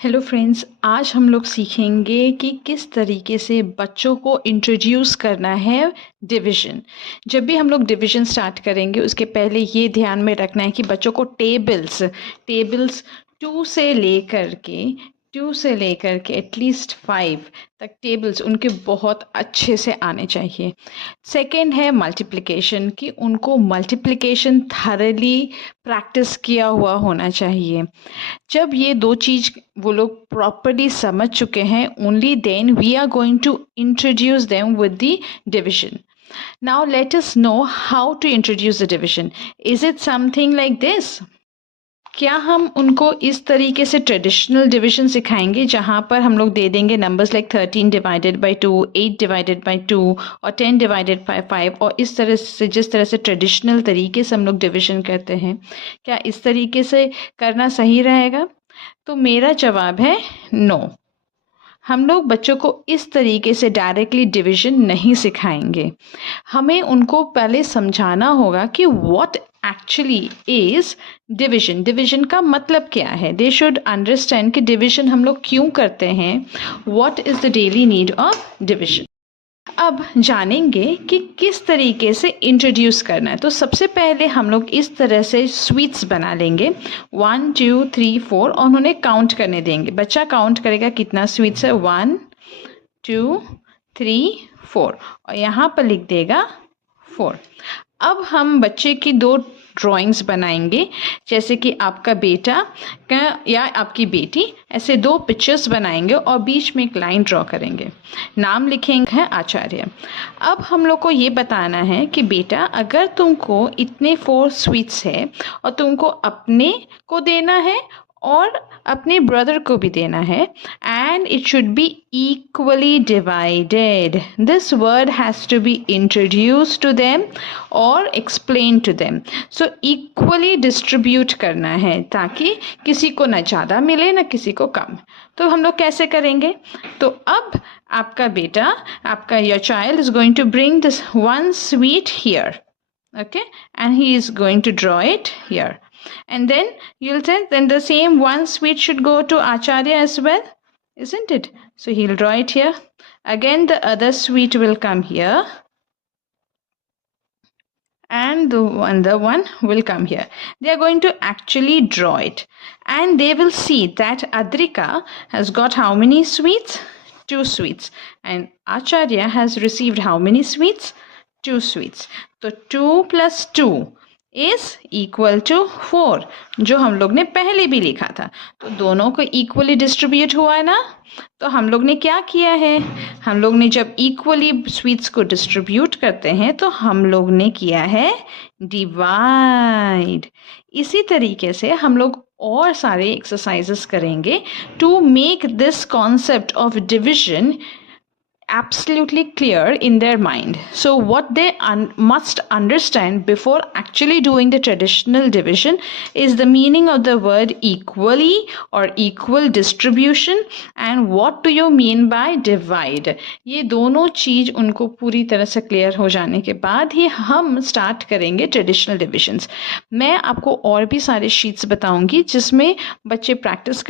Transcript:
Hello friends, आज हम लोग सीखेंगे कि किस तरीके से बच्चों को इंट्रोड्यूस करना है डिवीज़न। जब भी हम लोग डिवीज़न स्टार्ट करेंगे उसके पहले ये ध्यान में रखना है कि बच्चों को टेबल्स टेबल्स टू से लेकर के एटलीस्ट 5 तक टेबल्स उनके बहुत अच्छे से आने चाहिए। सेकंड है मल्टीप्लिकेशन, कि उनको मल्टीप्लिकेशन थरली प्रैक्टिस किया हुआ होना चाहिए। जब ये दो चीज़ वो लोग प्रॉपरली समझ चुके हैं, only then we are going to introduce them with the division. Now let us know how to introduce the division. Is it something like this? क्या हम उनको इस तरीके से ट्रेडिशनल डिवीजन सिखाएंगे जहाँ पर हम लोग दे देंगे numbers like 13 divided by 2, 8 divided by 2 और 10 डिवाइडेड बाई 5, और इस तरह से जिस तरह से ट्रेडिशनल तरीके से हम लोग डिवीजन करते हैं, क्या इस तरीके से करना सही रहेगा? तो मेरा जवाब है नो। हम लोग बच्चों को इस तरीके से डायरेक्टली डिवीजन नहीं सिखाएंगे। हमें उनको पहले समझाना होगा कि what actually is division. Division का मतलब क्या है? दे शुड अंडरस्टैंड कि डिवीजन हम लोग क्यों करते हैं, what is the daily need of division. अब जानेंगे कि किस तरीके से इंट्रोड्यूस करना है। तो सबसे पहले हम लोग इस तरह से स्वीट्स बना लेंगे 1 2 3 4 और उन्हें काउंट करने देंगे। बच्चा काउंट करेगा कितना स्वीट्स है, 1 2 3 4 और यहाँ पर लिख देगा 4। अब हम बच्चे की दो ड्राइंग्स बनाएंगे, जैसे कि आपका बेटा या आपकी बेटी, ऐसे दो पिक्चर्स बनाएंगे और बीच में एक लाइन ड्रॉ करेंगे। नाम लिखेंगे आचार्य। अब हम लोग को ये बताना है कि बेटा, अगर तुमको इतने 4 स्वीट्स है और तुमको अपने को देना है और अपने ब्रदर को भी देना है, and it should be equally divided. This word has to be introduced to them or explained to them. So equally distribute करना है ताकि किसी को ना ज़्यादा मिले ना किसी को कम। तो हम लोग कैसे करेंगे? तो अब आपका बेटा, आपका your child is going to bring this one sweet here, okay, and he is going to draw it here, and then you'll say then the same one sweet should go to Acharya as well, isn't it? So he'll draw it here. Again the other sweet will come here, and the other one will come here. They are going to actually draw it, and they will see that Adrika has got how many sweets? 2 sweets. And Acharya has received how many sweets? 2 sweets. So 2 plus 2 is equal to 4, जो हम लोग ने पहले भी लिखा था। तो दोनों को इक्वली डिस्ट्रीब्यूट हुआ है ना। तो हम लोग ने क्या किया है, हम लोग ने जब इक्वली स्वीट्स को डिस्ट्रीब्यूट करते हैं तो हम लोग ने किया है डिवाइड। इसी तरीके से हम लोग और सारे एक्सरसाइजेस करेंगे to make this concept of division absolutely clear in their mind. So what they must understand before actually doing the traditional division is the meaning of the word equally or equal distribution, and what do you mean by divide. ये दोनों चीज़ उनको पूरी तरह से clear हो जाने के बाद ही हम स्टार्ट करेंगे ट्रेडिशनल डिविजन्स। मैं आपको और भी सारे शीट्स बताऊंगी जिसमें बच्चे प्रैक्टिस